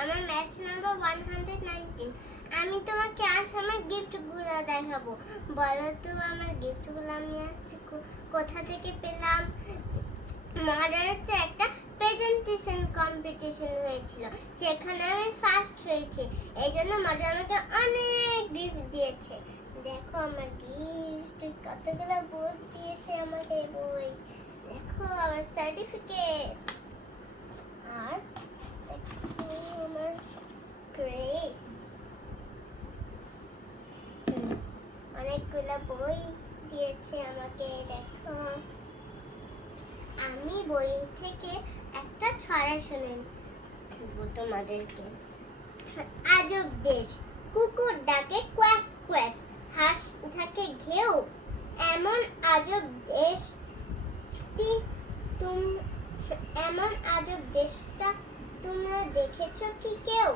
আমার match number 119। আমি তোমাকে আজ আমার গিফটগুলো দেখাবো। বলো তো আমার গিফটগুলো আমি আজ কোথা থেকে পেলাম? মডারেতে একটা প্রেজেন্টেশন কম্পিটিশন হয়েছিল, সেখানে আমি ফার্স্ট হয়েছি। এই জন্য মডার আমাকে অনেক গিফট দিয়েছে। দেখো আমার গিফট, কতগুলো বই দিয়েছে আমাকে, বই। দেখো আমার সার্টিফিকেট, আর দেখো আমার গ্রেস, অনেকগুলো বই দিয়েছে আমাকে। দেখো আমি বই থেকে একটা ছড়া শোনাবো তোমাদেরকে। আজব দেশ, কুকুর ডাকে কোয়াক কোয়াক, হাঁস থাকে ঘেউ, এমন আজব দেশ এমন আজব দেশটা তোমরা দেখেছো কি কেউ?